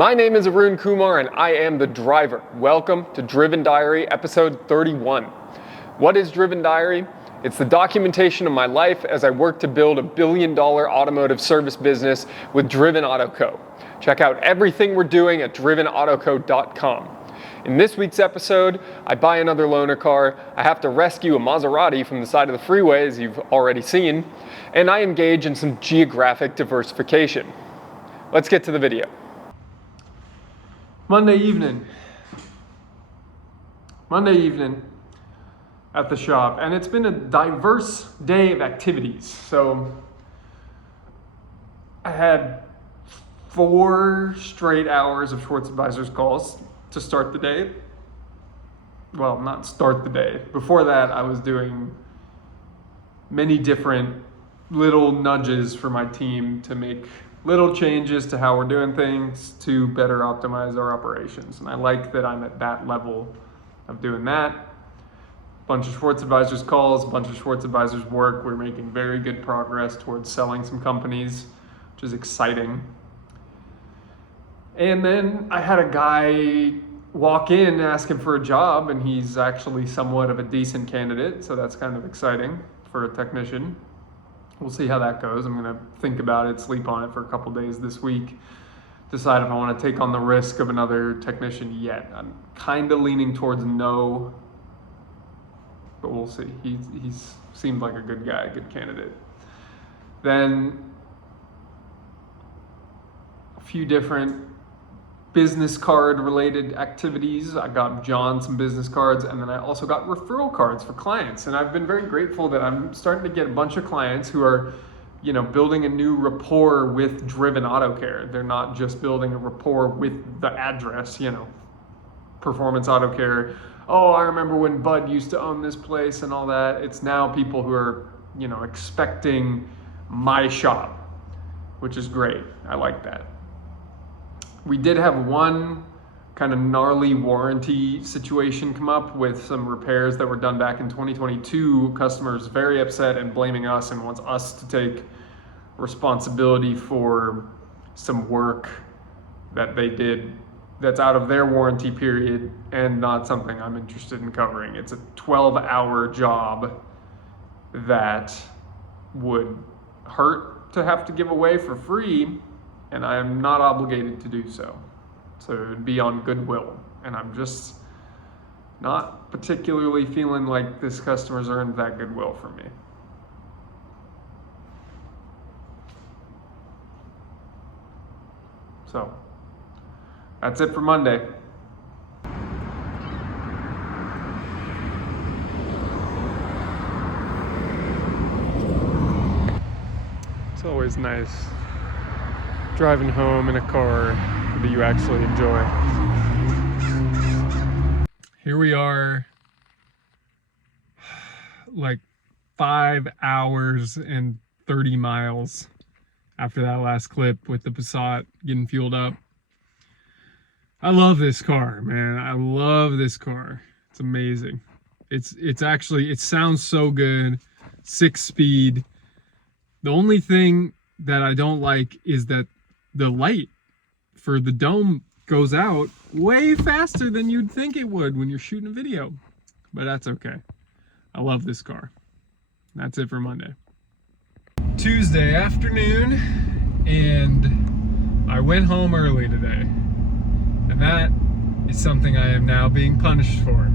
My name is Arun Kumar and I am the driver. Welcome to Driven Diary, episode 31. What is Driven Diary? It's the documentation of my life as I work to build a billion-dollar automotive service business with Driven Auto Co. Check out everything we're doing at drivenautoco.com. In this week's episode, I buy another loaner car, I have to rescue a Maserati from the side of the freeway, as you've already seen, and I engage in some geographic diversification. Let's get to the video. Monday evening at the shop, and it's been a diverse day of activities. So I had 4 straight hours of Schwartz Advisors calls to start the day. Well, not start the day. Before that, I was doing many different little nudges for my team to make little changes to how we're doing things to better optimize our operations. And I like that I'm at that level of doing that. Bunch of Schwartz Advisors calls, bunch of Schwartz Advisors work. We're making very good progress towards selling some companies, which is exciting. And then I had a guy walk in asking for a job, and he's actually somewhat of a decent candidate, so that's kind of exciting for a technician. We'll see how that goes. I'm gonna think about it, sleep on it for a couple days this week, decide if I wanna take on the risk of another technician yet. I'm kinda leaning towards no, but we'll see. He's seemed like a good guy, a good candidate. Then a few different business card related activities. I got John some business cards, and then I also got referral cards for clients. And I've been very grateful that I'm starting to get a bunch of clients who are, building a new rapport with Driven Auto Care. They're not just building a rapport with the address, Performance Auto Care. Oh, I remember when Bud used to own this place and all that. It's now people who are, expecting my shop, which is great. I like that. We did have one kind of gnarly warranty situation come up with some repairs that were done back in 2022. Customers very upset and blaming us and wants us to take responsibility for some work that they did that's out of their warranty period and not something I'm interested in covering. It's a 12-hour job that would hurt to have to give away for free, and I am not obligated to do so. So it would be on goodwill. And I'm just not particularly feeling like this customer's earned that goodwill from me. So that's it for Monday. It's always nice driving home in a car that you actually enjoy. Here we are, like 5 hours and 30 miles after that last clip with the Passat getting fueled up. I love this car, man. I love this car. It's amazing. It's actually, it sounds so good. 6-speed. The only thing that I don't like is that the light for the dome goes out way faster than you'd think it would when you're shooting a video. But that's okay. I love this car. That's it for Monday. Tuesday afternoon, and I went home early today. And that is something I am now being punished for.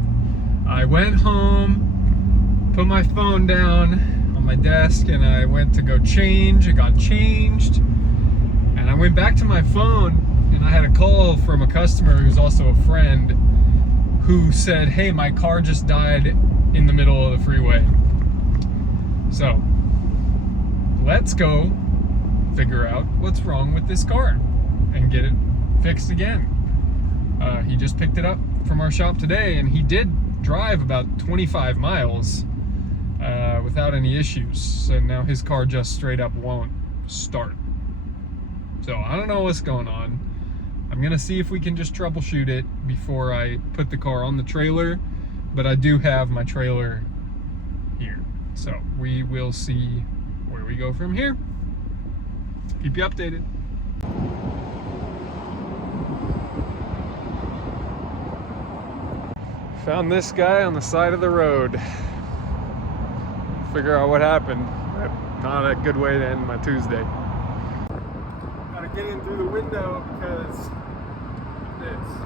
I went home, put my phone down on my desk, and I went to go change. I got changed. And I went back to my phone, and I had a call from a customer who's also a friend who said, hey, my car just died in the middle of the freeway. So let's go figure out what's wrong with this car and get it fixed again. He just picked it up from our shop today, and he did drive about 25 miles without any issues. So now his car just straight up won't start. So I don't know what's going on. I'm gonna see if we can just troubleshoot it before I put the car on the trailer, but I do have my trailer here. So we will see where we go from here. Keep you updated. Found this guy on the side of the road. Figure out what happened. Not a good way to end my Tuesday. Gotta get in through the window because of this.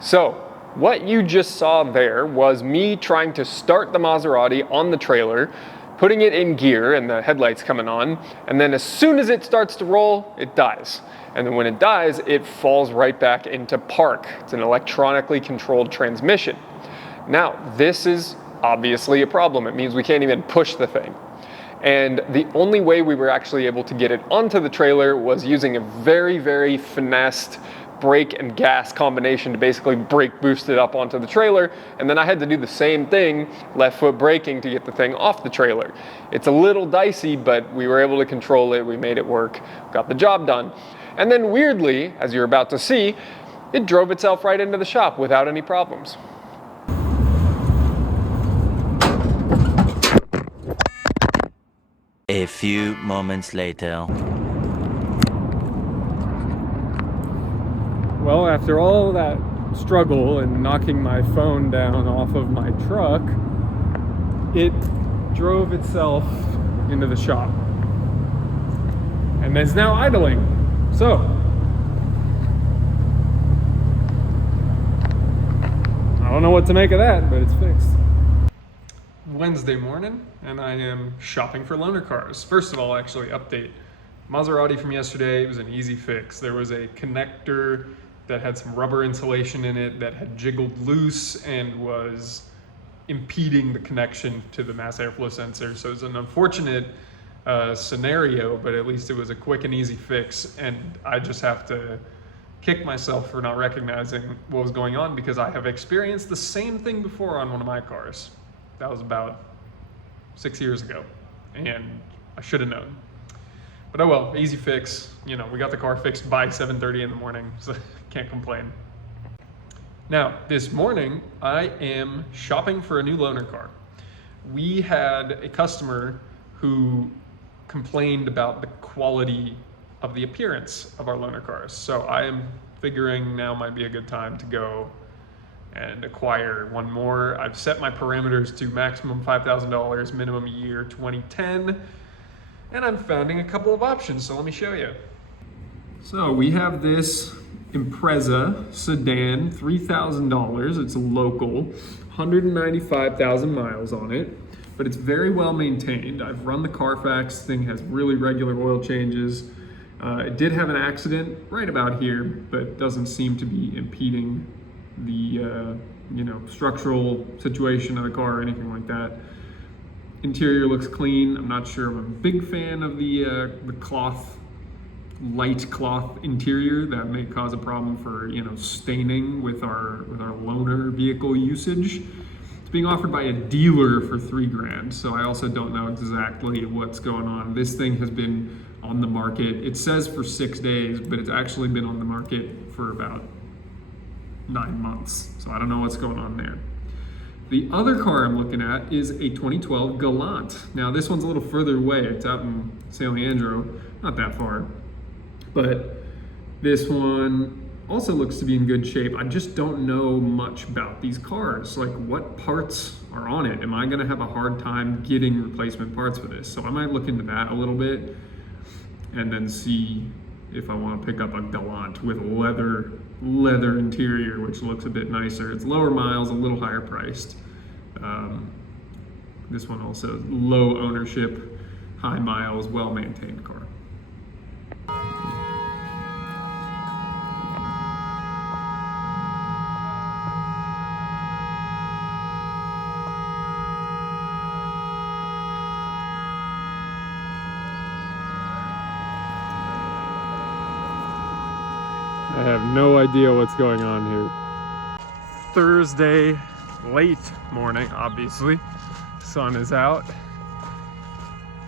So, what you just saw there was me trying to start the Maserati on the trailer, putting it in gear and the headlights coming on, and then as soon as it starts to roll, it dies. And then when it dies, it falls right back into park. It's an electronically controlled transmission. Now, this is obviously a problem. It means we can't even push the thing. And the only way we were actually able to get it onto the trailer was using a very, very finessed brake and gas combination to basically brake boost it up onto the trailer, and then I had to do the same thing, left foot braking, to get the thing off the trailer. It's a little dicey, but we were able to control it, we made it work, got the job done. And then weirdly, as you're about to see, it drove itself right into the shop without any problems. A few moments later. Well, after all that struggle and knocking my phone down off of my truck, it drove itself into the shop and is now idling. So, I don't know what to make of that, but it's fixed. Wednesday morning, and I am shopping for loaner cars. First of all, actually, update. Maserati from yesterday, it was an easy fix. There was a connector that had some rubber insulation in it that had jiggled loose and was impeding the connection to the mass airflow sensor. So it was an unfortunate scenario, but at least it was a quick and easy fix. And I just have to kick myself for not recognizing what was going on, because I have experienced the same thing before on one of my cars. That was about 6 years ago, and I should have known. But oh well, easy fix. You know, we got the car fixed by 7:30 in the morning, so can't complain. Now, this morning, I am shopping for a new loaner car. We had a customer who complained about the quality of the appearance of our loaner cars. So I am figuring now might be a good time to go and acquire one more. I've set my parameters to maximum $5,000, minimum a year 2010. And I'm finding a couple of options, so let me show you. So we have this Impreza sedan, $3,000. It's a local, 195,000 miles on it, but it's very well maintained. I've run the Carfax. Thing has really regular oil changes. It did have an accident right about here, but doesn't seem to be impeding the structural situation of the car or anything like that. Interior looks clean. I'm not sure I'm a big fan of the cloth, light cloth interior. That may cause a problem for staining with our loaner vehicle usage. It's being offered by a dealer for $3,000, so I also don't know exactly what's going on. This thing has been on the market. It says for 6 days, but it's actually been on the market for about 9 months. So I don't know what's going on there. The other car I'm looking at is a 2012 Galant. Now this one's a little further away. It's out in San Leandro, not that far. But this one also looks to be in good shape. I just don't know much about these cars. Like, what parts are on it? Am I gonna have a hard time getting replacement parts for this? So I might look into that a little bit and then see if I want to pick up a Galant with leather interior, which looks a bit nicer. It's lower miles, a little higher priced. This one also low ownership, high miles, well-maintained car. I have no idea what's going on here. Thursday, late morning, obviously. Sun is out.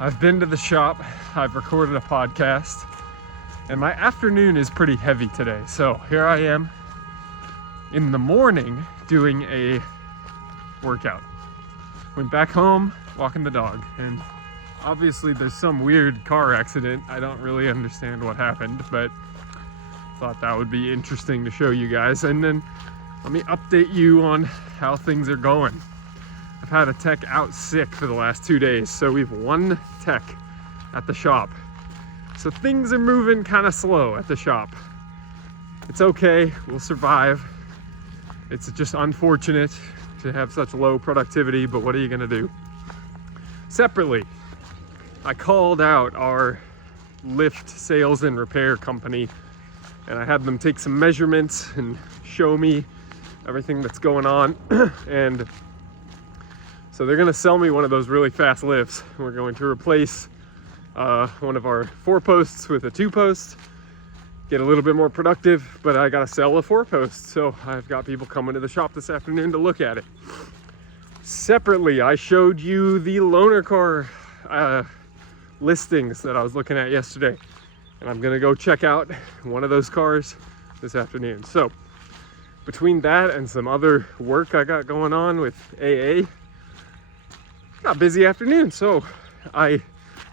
I've been to the shop, I've recorded a podcast, and my afternoon is pretty heavy today. So here I am in the morning doing a workout. Went back home, walking the dog, and obviously there's some weird car accident. I don't really understand what happened, but thought that would be interesting to show you guys. And then let me update you on how things are going. I've had a tech out sick for the last 2 days, so we've one tech at the shop. So things are moving kind of slow at the shop. It's okay, we'll survive. It's just unfortunate to have such low productivity, but what are you gonna do? Separately, I called out our lift sales and repair company, and I had them take some measurements and show me everything that's going on. And so they're gonna sell me one of those really fast lifts. We're going to replace one of our 4-posts with a 2-post, get a little bit more productive, but I gotta sell a 4-post. So I've got people coming to the shop this afternoon to look at it. Separately, I showed you the loaner car listings that I was looking at yesterday, and I'm gonna go check out one of those cars this afternoon. So between that and some other work I got going on with AA, got a busy afternoon. So I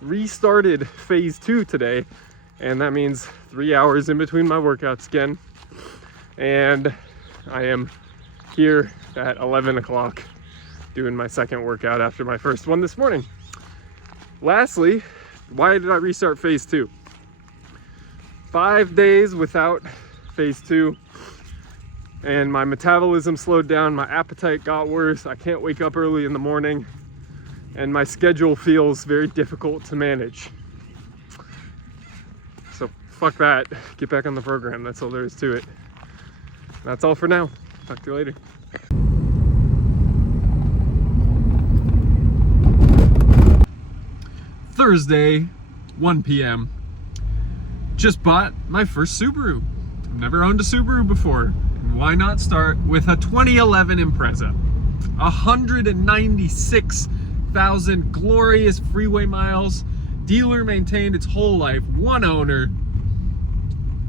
restarted phase 2 today, and that means 3 hours in between my workouts again. And I am here at 11 o'clock doing my second workout after my first one this morning. Lastly, why did I restart phase 2? 5 days without phase 2, and my metabolism slowed down, my appetite got worse, I can't wake up early in the morning, and my schedule feels very difficult to manage. So fuck that, get back on the program, that's all there is to it. That's all for now, talk to you later. Thursday, 1 p.m. Just bought my first Subaru. I've never owned a Subaru before, and why not start with a 2011 Impreza? 196,000 glorious freeway miles, dealer maintained its whole life, one owner.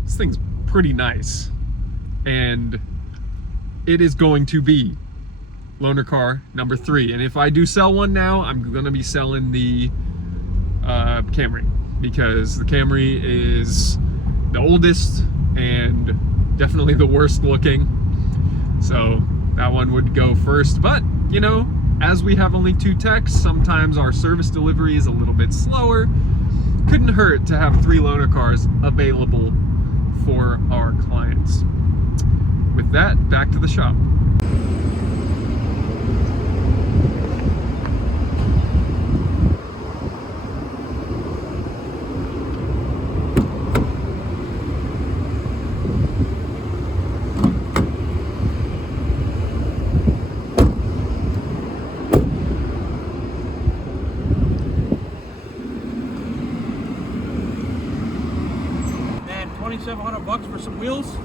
This thing's pretty nice, and it is going to be loaner car number 3. And if I do sell one now, I'm gonna be selling the Camry, because the Camry is the oldest and definitely the worst looking. So that one would go first. But, you know, as we have only 2 techs, sometimes our service delivery is a little bit slower. Couldn't hurt to have 3 loaner cars available for our clients. With that, back to the shop. $2,700 for some wheels.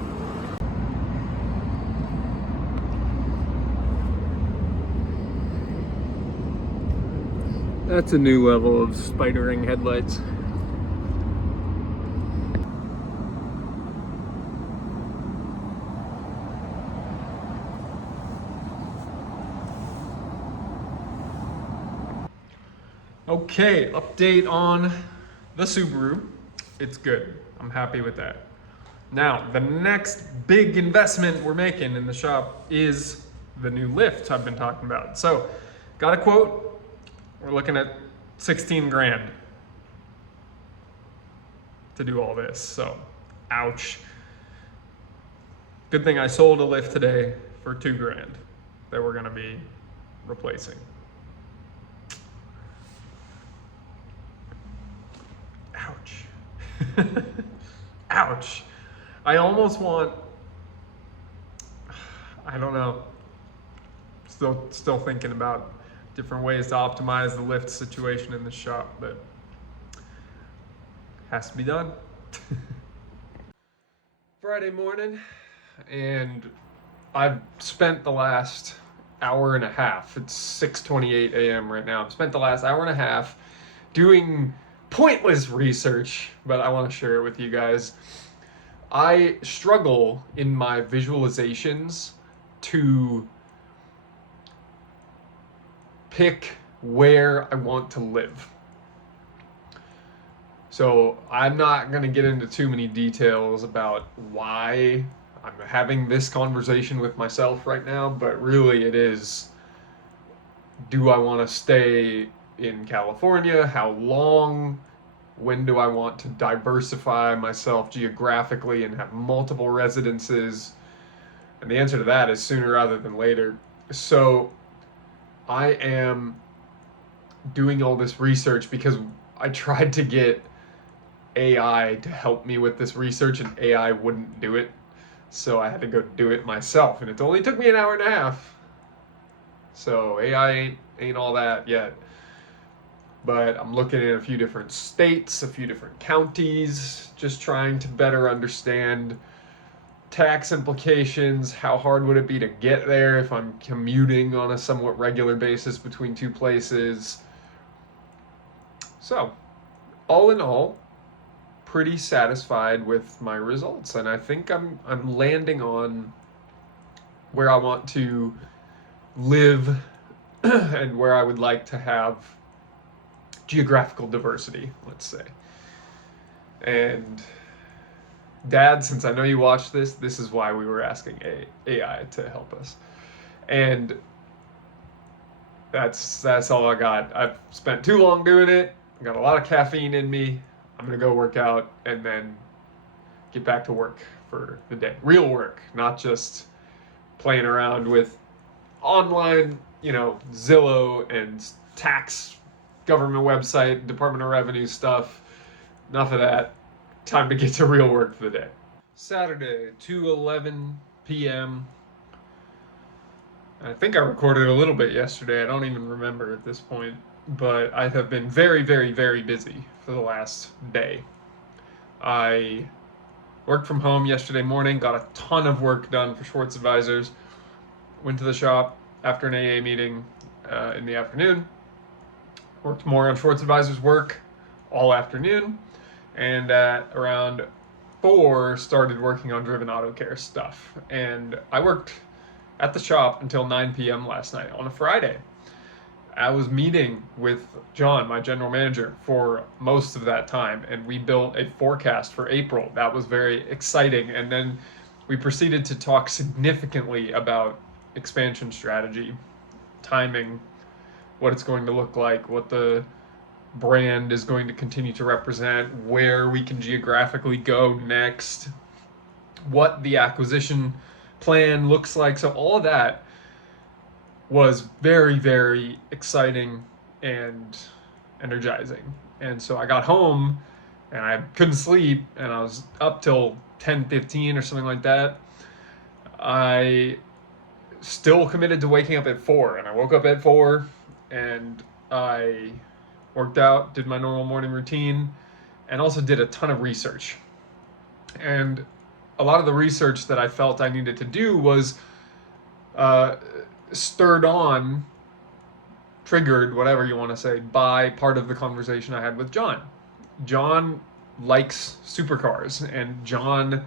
That's a new level of spidering headlights. Okay, update on the Subaru. It's good. I'm happy with that. Now, the next big investment we're making in the shop is the new lift I've been talking about. So, got a quote. We're looking at 16 grand to do all this. So, ouch. Good thing I sold a lift today for 2 grand that we're gonna be replacing. Ouch. Ouch. I almost want, I don't know, still thinking about different ways to optimize the lift situation in the shop, but has to be done. Friday morning, and I've spent the last hour and a half. It's 6:28 a.m. right now. I've spent the last hour and a half doing pointless research, but I want to share it with you guys. I struggle in my visualizations to pick where I want to live. So I'm not going to get into too many details about why I'm having this conversation with myself right now, but really it is, do I want to stay in California? How long? When do I want to diversify myself geographically and have multiple residences? And the answer to that is sooner rather than later. So I am doing all this research because I tried to get AI to help me with this research, and AI wouldn't do it. So I had to go do it myself, and it only took me an hour and a half. So AI ain't all that yet. But I'm looking at a few different states, a few different counties, just trying to better understand tax implications. How hard would it be to get there if I'm commuting on a somewhat regular basis between two places? So, all in all, pretty satisfied with my results, and I think I'm landing on where I want to live and where I would like to have geographical diversity, let's say. And Dad, since I know you watch this is why we were asking AI to help us. And that's all I got. I've spent too long doing it. I got a lot of caffeine in me. I'm gonna go work out and then get back to work for the day. Real work, not just playing around with online, Zillow and tax government website, Department of Revenue stuff. Enough of that. Time to get to real work for the day. Saturday, 2:11 p.m. I think I recorded a little bit yesterday. I don't even remember at this point. But I have been very, very, very busy for the last day. I worked from home yesterday morning, got a ton of work done for Schwartz Advisors, went to the shop after an AA meeting in the afternoon, worked more on Schwartz Advisors work all afternoon, and at around 4 started working on Driven Auto Care stuff. And I worked at the shop until 9 p.m. last night on a Friday. I was meeting with John, my general manager, for most of that time, and we built a forecast for April. That was very exciting. And then we proceeded to talk significantly about expansion strategy, timing, what it's going to look like, what the brand is going to continue to represent, where we can geographically go next, what the acquisition plan looks like. So all of that was very, very exciting and energizing. And so I got home and I couldn't sleep, and I was up till 10:15 or something like that. I still committed to waking up at 4, and I woke up at 4 and I worked out, did my normal morning routine, and also did a ton of research. And a lot of the research that I felt I needed to do was triggered, whatever you want to say, by part of the conversation I had with John. John likes supercars, and John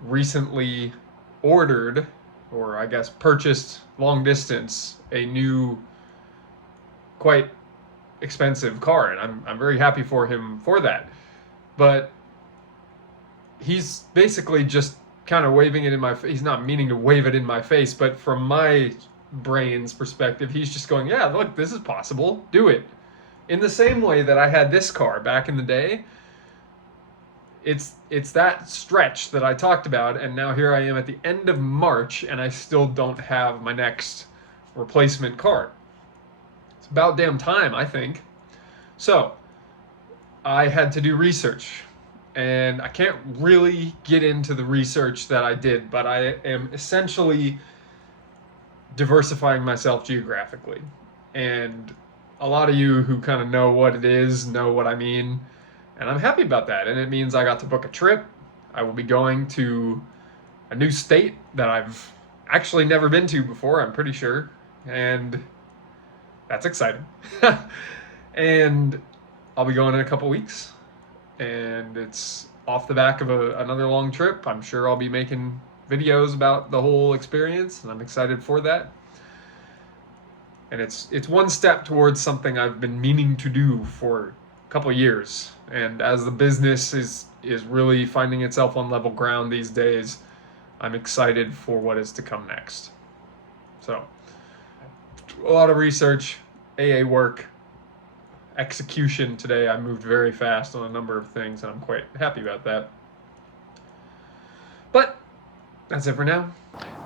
recently ordered, or I guess purchased long distance, a new, quite expensive car, and I'm very happy for him for that. But he's basically just kind of waving it in my face. He's not meaning to wave it in my face, but from my brain's perspective, he's just going, yeah, look, this is possible. Do it. In the same way that I had this car back in the day. It's that stretch that I talked about, and now here I am at the end of March, and I still don't have my next replacement car. It's about damn time, I think. So, I had to do research. And I can't really get into the research that I did, but I am essentially diversifying myself geographically. And a lot of you who kind of know what it is know what I mean. And I'm happy about that. And it means I got to book a trip. I will be going to a new state that I've actually never been to before, I'm pretty sure. And that's exciting. And I'll be going in a couple weeks. And it's off the back of another long trip. I'm sure I'll be making videos about the whole experience, and I'm excited for that. And it's one step towards something I've been meaning to do for a couple years. And as the business is really finding itself on level ground these days, I'm excited for what is to come next. So, a lot of research, AA work, execution today. I moved very fast on a number of things, and I'm quite happy about that. But that's it for now.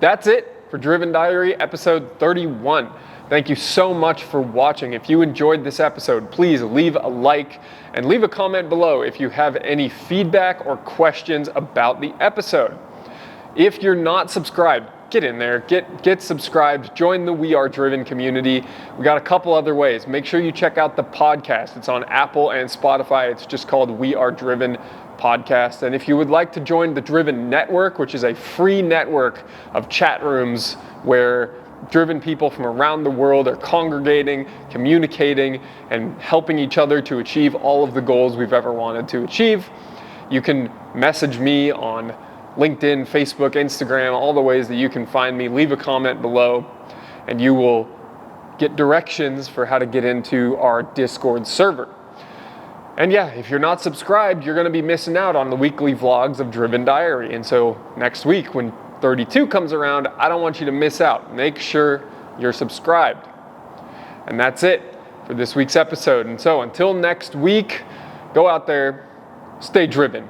That's it for Driven Diary episode 31. Thank you so much for watching. If you enjoyed this episode, please leave a like and leave a comment below if you have any feedback or questions about the episode. If you're not subscribed, get in there, get subscribed, join the We Are Driven community. We got a couple other ways. Make sure you check out the podcast. It's on Apple and Spotify. It's just called We Are Driven Podcast. And if you would like to join the Driven Network, which is a free network of chat rooms where driven people from around the world are congregating, communicating, and helping each other to achieve all of the goals we've ever wanted to achieve, you can message me on LinkedIn, Facebook, Instagram, all the ways that you can find me. Leave a comment below and you will get directions for how to get into our Discord server. And yeah, if you're not subscribed, you're going to be missing out on the weekly vlogs of Driven Diary. And so next week when 32 comes around, I don't want you to miss out. Make sure you're subscribed. And that's it for this week's episode. And so until next week, go out there, stay driven.